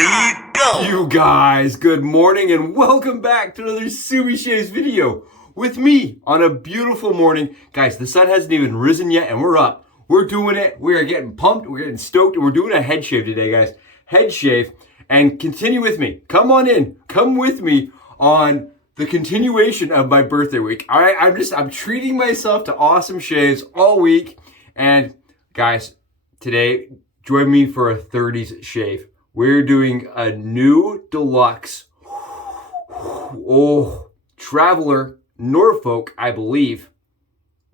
Ready, go! You guys, good morning and welcome back to another Sumi Shaves video with me on a beautiful morning. Guys, the sun hasn't even risen yet and we're up. We're doing it. We are getting pumped. We're getting stoked and we're doing a head shave today, guys. Head shave. And continue with me. Come on in. Come with me on the continuation of my birthday week. All right, I'm treating myself to awesome shaves all week. And guys, today, join me for a 30s shave. We're doing a new Deluxe, Traveler, Norfolk, I believe,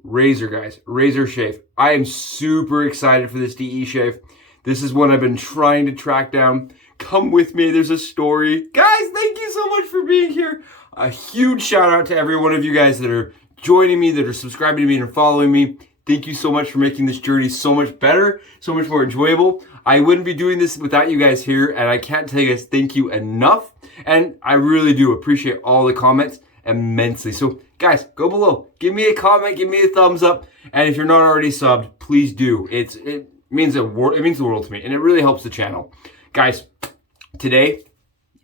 razor, guys. Razor shave. I am super excited for this DE shave. This is one I've been trying to track down. Come with me. There's a story. Guys, thank you so much for being here. A huge shout out to every one of you guys that are joining me, that are subscribing to me and following me. Thank you so much for making this journey so much better, so much more enjoyable. I wouldn't be doing this without you guys here, and I can't tell you guys thank you enough. And I really do appreciate all the comments immensely. So guys, go below, give me a comment, give me a thumbs up, and if you're not already subbed, please do. It means the world to me, and it really helps the channel. Guys, today,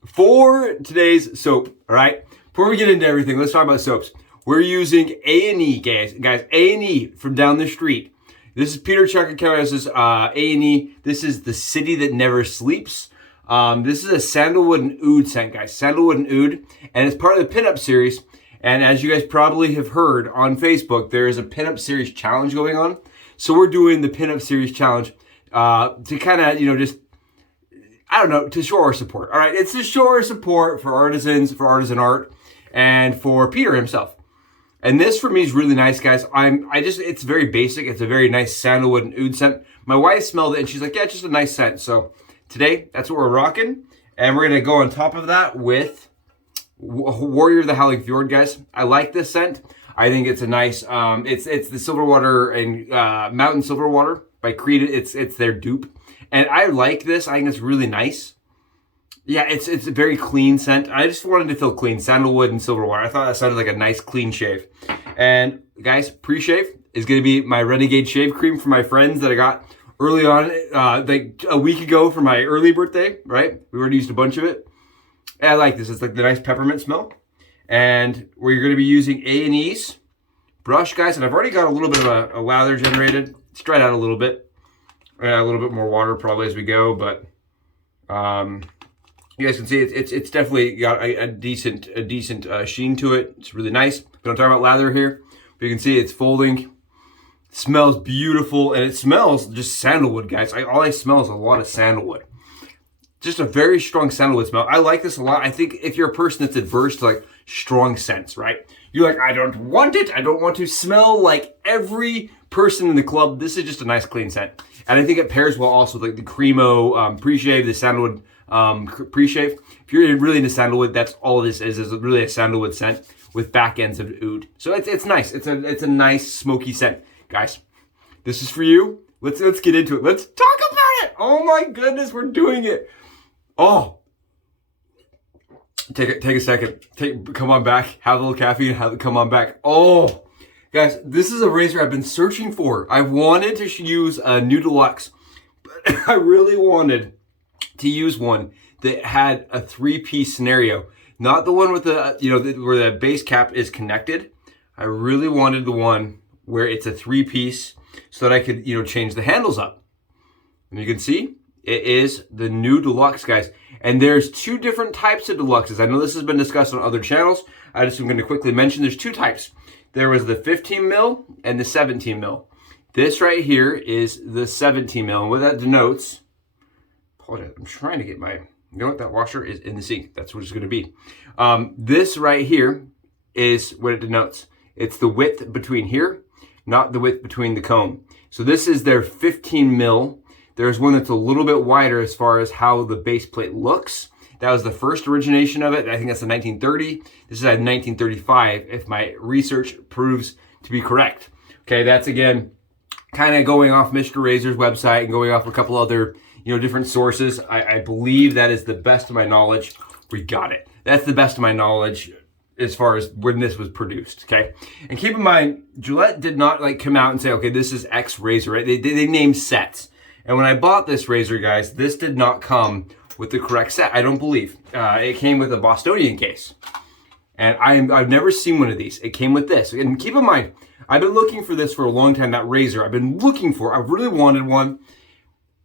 for today's soap, all right? Before we get into everything, let's talk about soaps. We're using A&E, guys. A&E from down the street. This is Peter Chuckakowicz. This is A&E. This is the city that never sleeps. This is a sandalwood and oud scent, guys. Sandalwood and oud. And it's part of the pinup series. And as you guys probably have heard on Facebook, there is a pinup series challenge going on. So we're doing the pinup series challenge to kind of, just, I don't know, to show our support. All right, it's to show our support for artisans, for artisan art, and for Peter himself. And this for me is really nice, guys. It's very basic. It's a very nice sandalwood and oud scent. My wife smelled it and she's like, yeah, it's just a nice scent. So today, that's what we're rocking. And we're gonna go on top of that with Warrior of the Howling Fjord, guys. I like this scent. I think it's a nice, it's the Silverwater and Mountain Silverwater by Creed. It's their dupe. And I like this. I think it's really nice. Yeah, it's a very clean scent. I just wanted to feel clean. Sandalwood and Silverwater. I thought that sounded like a nice clean shave. And guys, pre-shave is going to be my Renegade shave cream for my friends that I got early on, like a week ago for my early birthday, right? We already used a bunch of it. And I like this. It's like the nice peppermint smell. And we're going to be using A&E's brush, guys. And I've already got a little bit of a lather generated. It's dried out a little bit. A little bit more water probably as we go, but you guys can see it's definitely got a decent sheen to it. It's really nice. We don't talk about lather here, but you can see it's folding. It smells beautiful, and it smells just sandalwood, guys. All I smell is a lot of sandalwood. Just a very strong sandalwood smell. I like this a lot. I think if you're a person that's adverse to like strong scents, right? You're like, I don't want it. I don't want to smell like every person in the club. This is just a nice clean scent. And I think it pairs well also with like the Cremo pre-shave, the sandalwood pre-shave. If you're really into sandalwood, that's all this is really a sandalwood scent with back ends of oud. So it's nice. It's a nice smoky scent. Guys, this is for you. Let's get into it. Let's talk about it. Oh my goodness, we're doing it. Oh. Take a second. Come on back. Have a little caffeine. Come on back. Oh. Guys, this is a razor I've been searching for. I wanted to use a new Deluxe, but I really wanted to use one that had a 3-piece scenario. Not the one with the, where the base cap is connected. I really wanted the one where it's a 3-piece so that I could, change the handles up. And you can see it is the new Deluxe, guys. And there's 2 different types of Deluxes. I know this has been discussed on other channels. I just am going to quickly mention there's 2 types. There was the 15 mil and the 17 mil. This right here is the 17 mil. And what that denotes, apologize, I'm trying to get that washer is in the sink. That's what it's going to be. This right here is what it denotes. It's the width between here, not the width between the comb. So this is their 15 mil. There's one that's a little bit wider as far as how the base plate looks. That was the first origination of it. I think that's a 1930. This is a 1935, if my research proves to be correct. Okay, that's again, kind of going off Mr. Razor's website and going off a couple other, different sources. I believe that is the best of my knowledge. We got it. That's the best of my knowledge as far as when this was produced, okay? And keep in mind, Gillette did not come out and say, okay, this is X razor, right? They named sets. And when I bought this razor, guys, this did not come with the correct set. I don't believe. It came with a Bostonian case. And I've never seen one of these. It came with this. And keep in mind, I've been looking for this for a long time, that razor. I've been looking for, I really wanted one.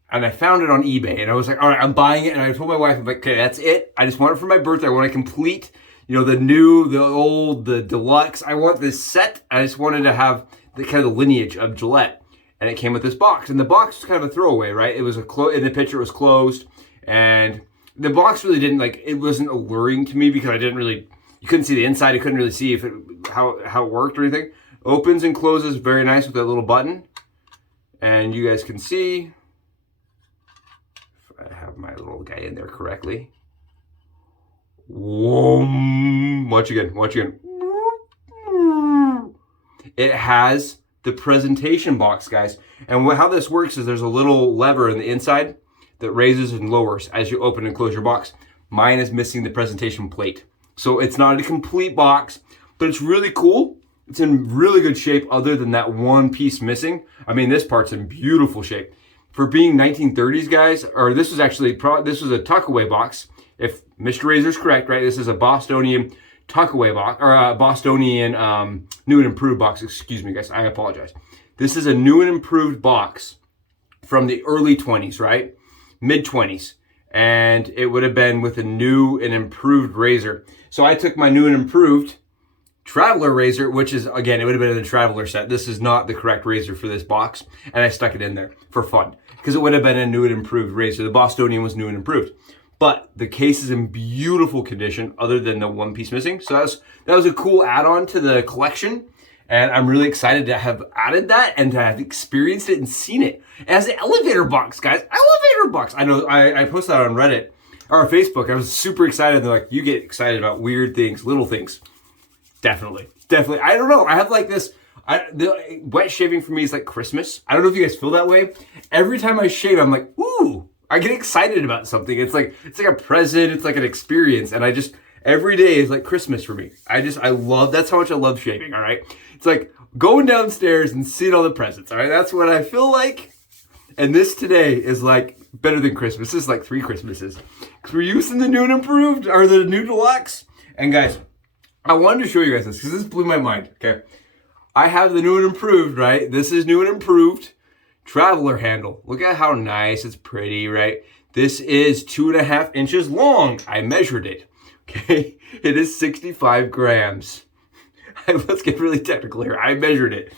And I found it on eBay. And I was like, all right, I'm buying it. And I told my wife, I'm like, okay, that's it. I just want it for my birthday. I want to complete, you know, the new, the old, the deluxe. I want this set. I just wanted to have the kind of the lineage of Gillette. And it came with this box. And the box was kind of a throwaway, right? It was in the picture, it was closed. And the box really didn't, like, it wasn't alluring to me because I didn't really, you couldn't see the inside. I couldn't really see if how it worked or anything. Opens and closes very nice with that little button. And you guys can see, if I have my little guy in there correctly. Whoa. Watch again, watch again. It has the presentation box, guys. And how this works is there's a little lever in the inside that raises and lowers as you open and close your box. Mine is missing the presentation plate. So it's not a complete box, but it's really cool. It's in really good shape other than that one piece missing. I mean, this part's in beautiful shape. For being 1930s, guys, or this was actually, this was a Tuckaway box. If Mr. Razor's correct, right? This is a Bostonian Tuckaway box, or a Bostonian new and improved box. Excuse me, guys, I apologize. This is a new and improved box from the early 20s, right? Mid 20s. And it would have been with a new and improved razor. So I took my new and improved Traveler razor, which is, again, it would have been in the Traveler set. This is not the correct razor for this box. And I stuck it in there for fun because it would have been a new and improved razor. The Bostonian was new and improved. But the case is in beautiful condition other than the one piece missing. So that was a cool add-on to the collection. And I'm really excited to have added that and to have experienced it and seen it. As an elevator box, guys. Elevator box. I know I posted that on Reddit or Facebook. I was super excited. They're like, you get excited about weird things, little things. Definitely. Definitely. I don't know. I have like this. The wet shaving for me is like Christmas. I don't know if you guys feel that way. Every time I shave, I'm like, ooh, I get excited about something. It's like a present. It's like an experience. And every day is like Christmas for me. I love, that's how much I love shaving. All right. It's like going downstairs and seeing all the presents. All right. That's what I feel like. And this today is like better than Christmas. This is like 3 Christmases. Because we're using the new and improved, or the new deluxe. And guys, I wanted to show you guys this because this blew my mind. Okay. I have the new and improved, right? This is new and improved Traveler handle. Look at how nice. It's pretty, right? This is 2.5 inches long. I measured it. Okay. It is 65 grams. Let's get really technical here. I measured it.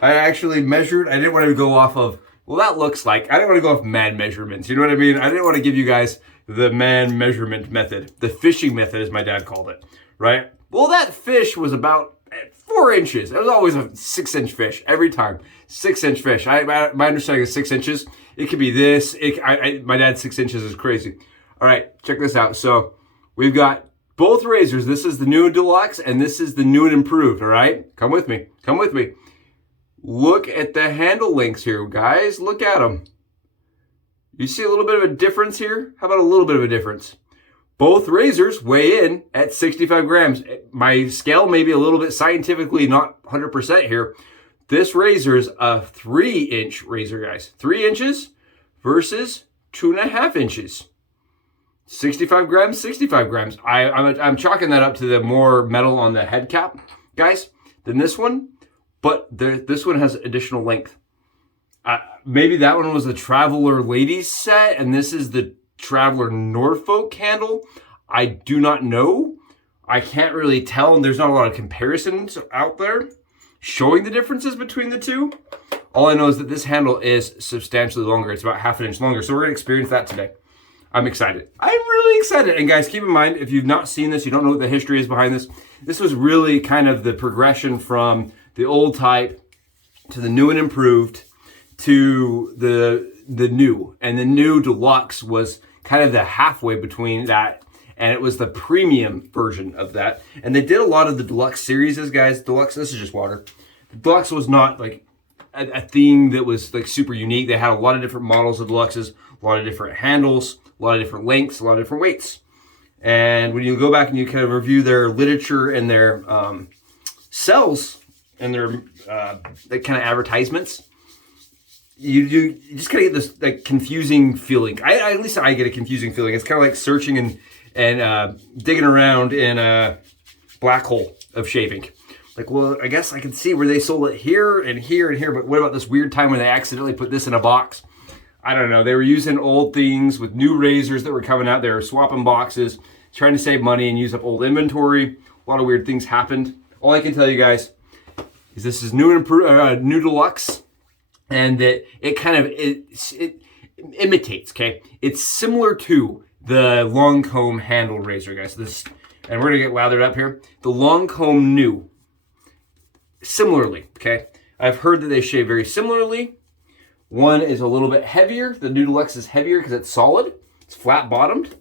I actually measured. I didn't want to go off of, well, that looks like, I didn't want to go off man measurements. You know what I mean? I didn't want to give you guys the man measurement method. The fishing method, as my dad called it, right? Well, that fish was about 4 inches. It was always a 6-inch fish every time. 6-inch fish. My understanding is 6 inches. It could be this. My dad's 6 inches is crazy. All right, check this out. So we've got both razors. This is the new deluxe and this is the new and improved. All right, come with me. Come with me. Look at the handle links here, guys. Look at them. You see a little bit of a difference here? How about a little bit of a difference? Both razors weigh in at 65 grams. My scale may be a little bit scientifically not 100% here. This razor is a 3-inch razor, guys. 3 inches versus 2.5 inches. 65 grams, 65 grams. I'm chalking that up to the more metal on the head cap, guys, than this one. But this one has additional length. Maybe that one was the Traveler ladies set, and this is the Traveler Norfolk handle. I do not know. I can't really tell, and there's not a lot of comparisons out there showing the differences between the two. All I know is that this handle is substantially longer. It's about 1/2 inch longer, so we're gonna experience that today. I'm excited. I'm really excited. And guys, keep in mind, if you've not seen this, you don't know what the history is behind this. This was really kind of the progression from the old type to the new and improved to the new. And the new deluxe was kind of the halfway between that, and it was the premium version of that. And they did a lot of the deluxe series, guys. Deluxe, this is just water. The deluxe was not like a thing that was like super unique. They had a lot of different models of deluxes, a lot of different handles, a lot of different lengths, a lot of different weights. And when you go back and you kind of review their literature and their cells and their kind of advertisements, you just kind of get this like confusing feeling. At least I get a confusing feeling. It's kind of like searching and digging around in a black hole of shaving. Like, well, I guess I can see where they sold it here and here and here, but what about this weird time when they accidentally put this in a box? I don't know. They were using old things with new razors that were coming out. They were swapping boxes, trying to save money and use up old inventory. A lot of weird things happened. All I can tell you guys is this is new and new Deluxe, and that it kind of it imitates. Okay, it's similar to the long comb handle razor, guys. This, and we're gonna get lathered up here. The long comb new, similarly. Okay, I've heard that they shave very similarly. One is a little bit heavier. The new Deluxe is heavier because it's solid. It's flat bottomed.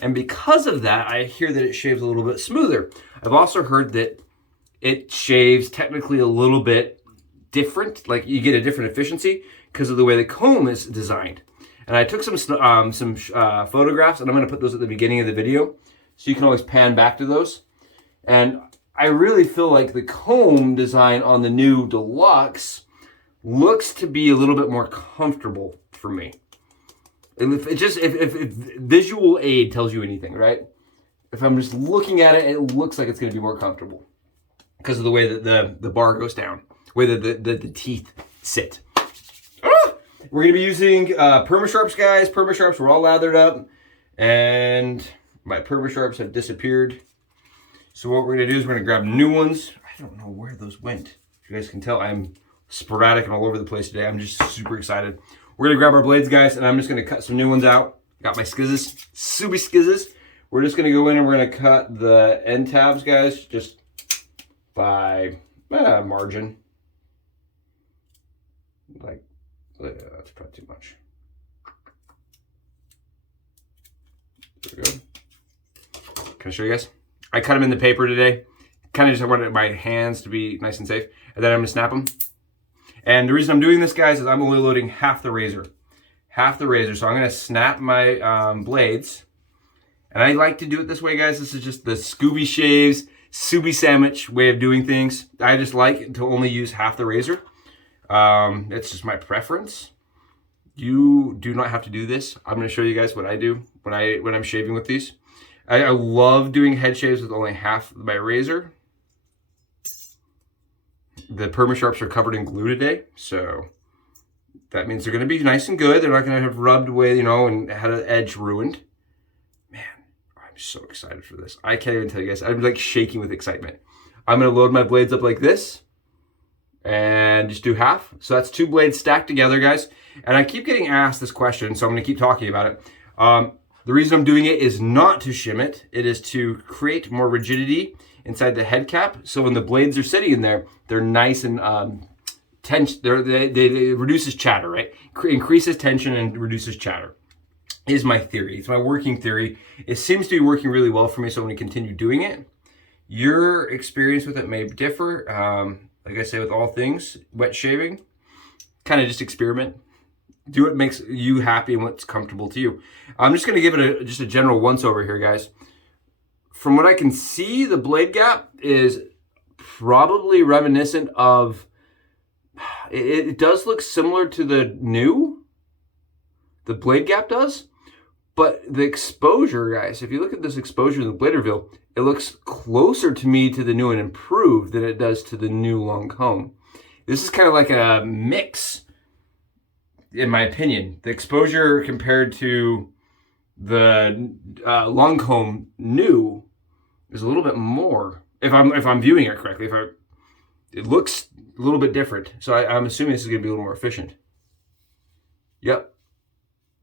And because of that, I hear that it shaves a little bit smoother. I've also heard that it shaves technically a little bit different. Like you get a different efficiency because of the way the comb is designed. And I took some photographs, and I'm going to put those at the beginning of the video, so you can always pan back to those. And I really feel like the comb design on the new Deluxe looks to be a little bit more comfortable for me. And if visual aid tells you anything, right? If I'm just looking at it, it looks like it's going to be more comfortable because of the way that the bar goes down, the way that the teeth sit. We're going to be using Permasharps, guys. Permasharps, we're all lathered up, and my Permasharps have disappeared. So what we're going to do is we're going to grab new ones. I don't know where those went. If you guys can tell, I'm sporadic and all over the place today. I'm just super excited. We're gonna grab our blades, guys, and I'm just gonna cut some new ones out. Got my skizzes, Subi skizzes. We're just gonna go in and we're gonna cut the end tabs, guys, just by margin. Like, that's probably too much. There we go. Can I show you guys? I cut them in the paper today. Kind of just wanted my hands to be nice and safe. And then I'm gonna snap them. And the reason I'm doing this, guys, is I'm only loading half the razor. Half the razor. So I'm going to snap my blades. And I like to do it this way, guys. This is just the Scooby Shaves, Subi Sandwich way of doing things. I just like to only use half the razor. It's just my preference. You do not have to do this. I'm going to show you guys what I do when I'm shaving with these. I love doing head shaves with only half my razor. The Permasharps are covered in glue today, so that means they're going to be nice and good. They're not going to have rubbed away, you know, and had an edge ruined. Man, I'm so excited for this. I can't even tell you guys. I'm like shaking with excitement. I'm going to load my blades up like this and just do half. So that's 2 blades stacked together, guys. And I keep getting asked this question, so I'm going to keep talking about it. The reason I'm doing it is not to shim it. It is to create more rigidity inside the head cap. So when the blades are sitting in there, they're nice and tense. They reduces chatter, right? Increases tension and reduces chatter. Is my theory. It's my working theory. It seems to be working really well for me, so I'm going to continue doing it. Your experience with it may differ. Like I say, with all things wet shaving, kind of just experiment. Do what makes you happy and what's comfortable to you. I'm just going to give it just a general once over here, guys. From what I can see, the blade gap is probably reminiscent of, it does look similar to the new, the blade gap does, but the exposure, guys, if you look at this exposure in the blade reveal, it looks closer to me to the new and improved than it does to the new long comb. This is kind of like a mix, in my opinion. The exposure compared to the long comb new is a little bit more. If I'm viewing it correctly, it looks a little bit different. So I'm assuming this is going to be a little more efficient. Yep.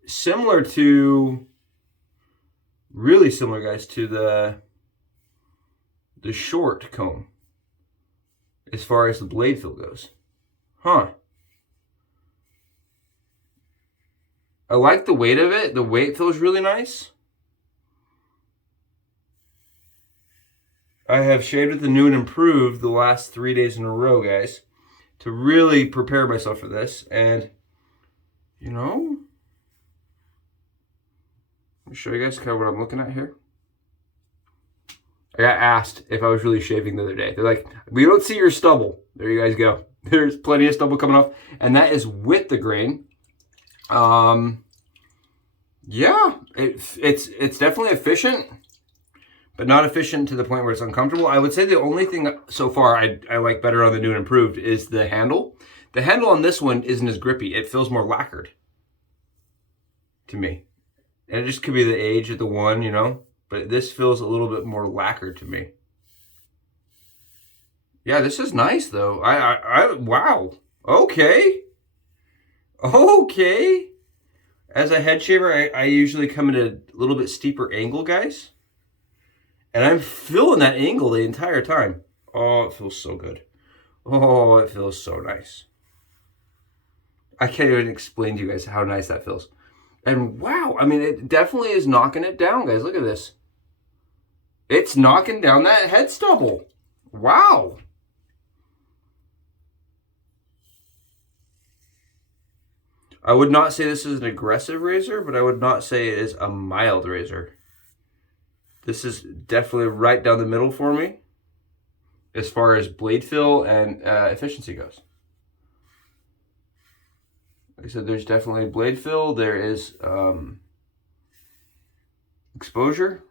Similar to, really similar, guys, to the short comb as far as the blade fill goes. Huh. I like the weight of it. The weight feels really nice. I have shaved with the new and improved the last 3 days in a row, guys, to really prepare myself for this. And, you know, let me show you guys kind of what I'm looking at here. I got asked if I was really shaving the other day. They're like, we don't see your stubble. There you guys go. There's plenty of stubble coming off, and that is with the grain. Yeah, it's definitely efficient, but not efficient to the point where it's uncomfortable. I would say the only thing so far I like better on the new and improved is the handle. The handle on this one isn't as grippy. It feels more lacquered to me. And it just could be the age of the one, you know, but this feels a little bit more lacquered to me. Yeah, this is nice though. Wow. Okay. Okay. As a head shaver, I usually come at a little bit steeper angle, guys. And I'm feeling that angle the entire time. Oh, it feels so good. Oh, it feels so nice. I can't even explain to you guys how nice that feels. And wow, I mean, it definitely is knocking it down, guys. Look at this. It's knocking down that head stubble. Wow. I would not say this is an aggressive razor, but I would not say it is a mild razor. This is definitely right down the middle for me as far as blade fill and efficiency goes. Like I said, there's definitely blade fill. There is exposure,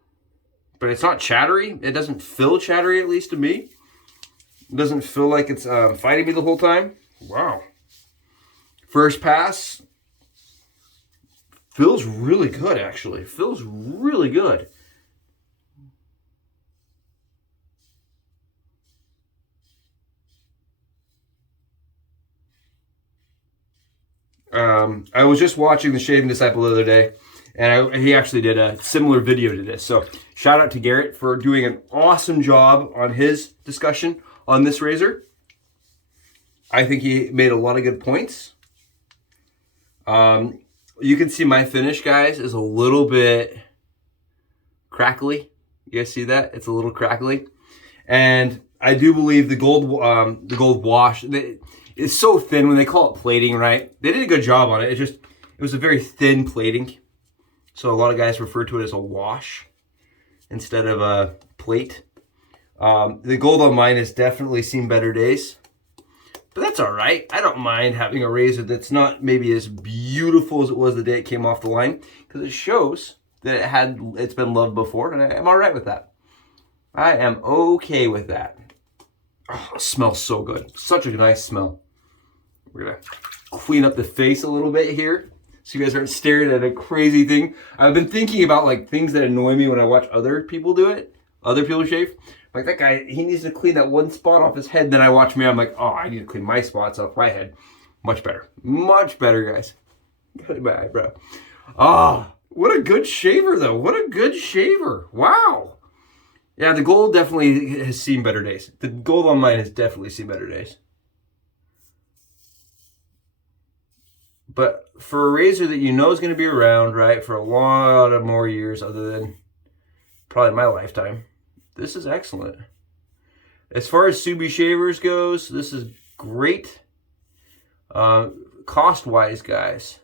but it's not chattery. It doesn't feel chattery, at least to me. It doesn't feel like it's fighting me the whole time. Wow. First pass feels really good, actually. Feels really good. I was just watching the Shaving Disciple the other day, and he actually did a similar video to this. So shout out to Garrett for doing an awesome job on his discussion on this razor. I think he made a lot of good points. You can see my finish, guys, is a little bit crackly. You guys see that? It's a little crackly. And I do believe the gold wash, it's so thin when they call it plating, right? They did a good job on it. It was a very thin plating. So a lot of guys refer to it as a wash instead of a plate. The gold on mine has definitely seen better days. But that's all right. I don't mind having a razor that's not maybe as beautiful as it was the day it came off the line, because it shows that it's been loved before, and I'm all right with that. I am okay with that. Oh, it smells so good. Such a nice smell. We're gonna clean up the face a little bit here so you guys aren't staring at a crazy thing. I've been thinking about like things that annoy me when I watch other people do it, other people shave. Like that guy, he needs to clean that one spot off his head. Then I watch me, I'm like, oh, I need to clean my spots off my head. Much better. Much better, guys. Got it my eyebrow. Ah, what a good shaver, though. What a good shaver. Wow. Yeah, the gold definitely has seen better days. The gold on mine has definitely seen better days. But for a razor that you know is going to be around, right, for a lot of more years other than probably my lifetime, this is excellent. As far as Subi shavers goes, this is great. Cost-wise, guys,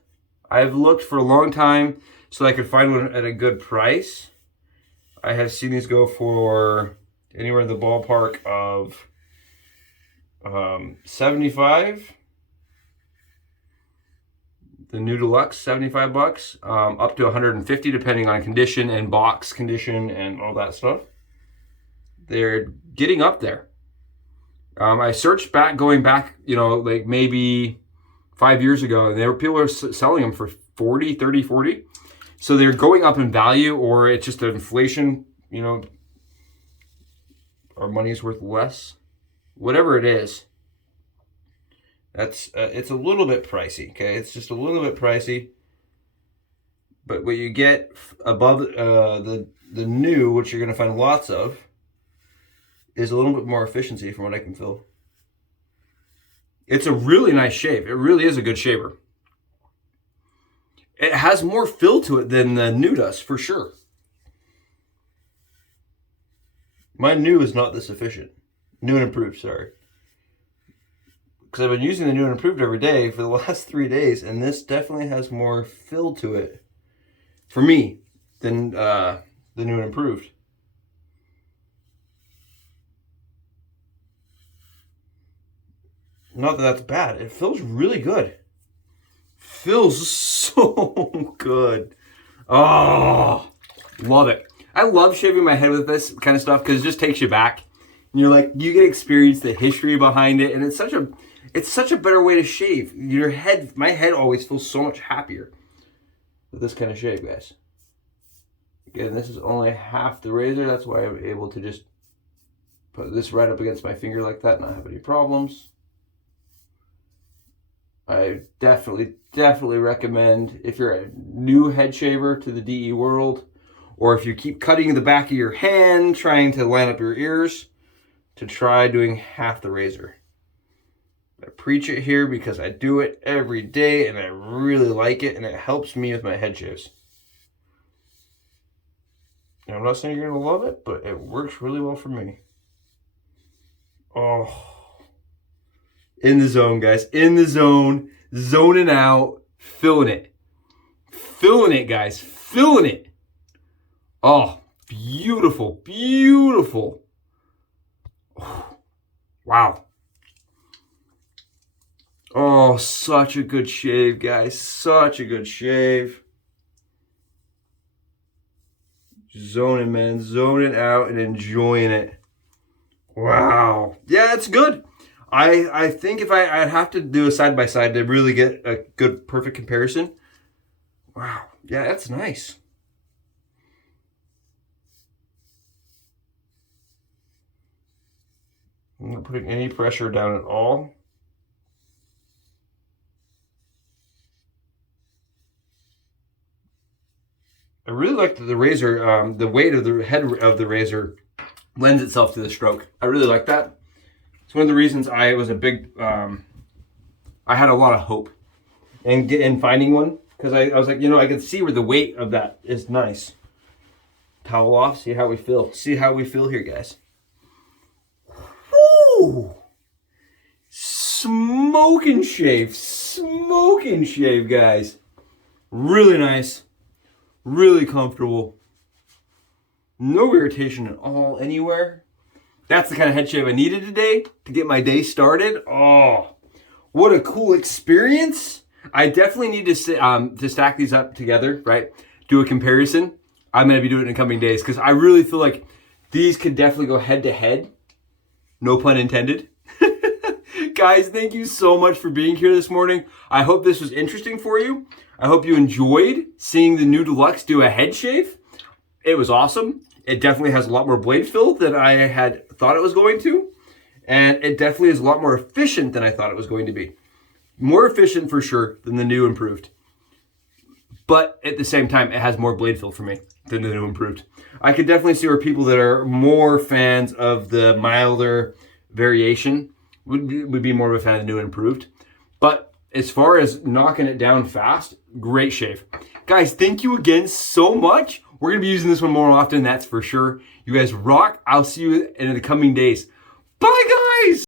I've looked for a long time so I could find one at a good price. I have seen these go for anywhere in the ballpark of $75. The new Deluxe, $75, up to $150 depending on condition and box condition and all that stuff. They're getting up there. I searched going back, you know, like maybe 5 years ago, and people were selling them for 40, 30, 40. So they're going up in value, or it's just an inflation, you know, our money is worth less. Whatever it is, that's it's a little bit pricey, okay? It's just a little bit pricey. But what you get above the new, which you're going to find lots of, is a little bit more efficiency from what I can feel. It's a really nice shave. It really is a good shaver. It has more fill to it than the new does, for sure. My new is not this efficient. New and improved, sorry. Because I've been using the new and improved every day for the last 3 days, and this definitely has more fill to it, for me, than the new and improved. Not that that's bad. It feels really good. Feels so good. Oh, love it. I love shaving my head with this kind of stuff because it just takes you back. And you're like, you get to experience the history behind it. And it's such a better way to shave. Your head, my head always feels so much happier with this kind of shave, guys. Again, this is only half the razor. That's why I'm able to just put this right up against my finger like that and not have any problems. I definitely recommend, if you're a new head shaver to the DE world, or if you keep cutting the back of your hand, trying to line up your ears, to try doing half the razor. I preach it here because I do it every day and I really like it, and it helps me with my head shaves. And I'm not saying you're going to love it, but it works really well for me. Oh. In the zone, guys. In the zone. Zoning out. Feeling it. Feeling it, guys. Feeling it. Oh, beautiful. Beautiful. Oh, wow. Oh, such a good shave, guys. Such a good shave. Zoning, man. Zoning out and enjoying it. Wow. Yeah, it's good. I think if I'd have to do a side-by-side to really get a good, perfect comparison. Wow. Yeah, that's nice. I'm not putting any pressure down at all. I really like the razor, the weight of the head of the razor lends itself to the stroke. I really like that. It's one of the reasons I was a big, I had a lot of hope in finding one, because I was like, you know, I can see where the weight of that is nice. Towel off, see how we feel. See how we feel here, guys. Woo! Smoking shave, guys. Really nice, really comfortable. No irritation at all anywhere. That's the kind of head shave I needed today to get my day started. Oh, what a cool experience. I definitely need to stack these up together, right? Do a comparison. I'm going to be doing it in the coming days because I really feel like these could definitely go head to head. No pun intended. Guys, thank you so much for being here this morning. I hope this was interesting for you. I hope you enjoyed seeing the new Deluxe do a head shave. It was awesome. It definitely has a lot more blade fill than I had thought it was going to. And it definitely is a lot more efficient than I thought it was going to be. More efficient for sure than the new improved. But at the same time, it has more blade fill for me than the new improved. I could definitely see where people that are more fans of the milder variation would be more of a fan of the new improved. But as far as knocking it down fast, great shave. Guys, thank you again so much. We're going to be using this one more often, that's for sure. You guys rock. I'll see you in the coming days. Bye, guys!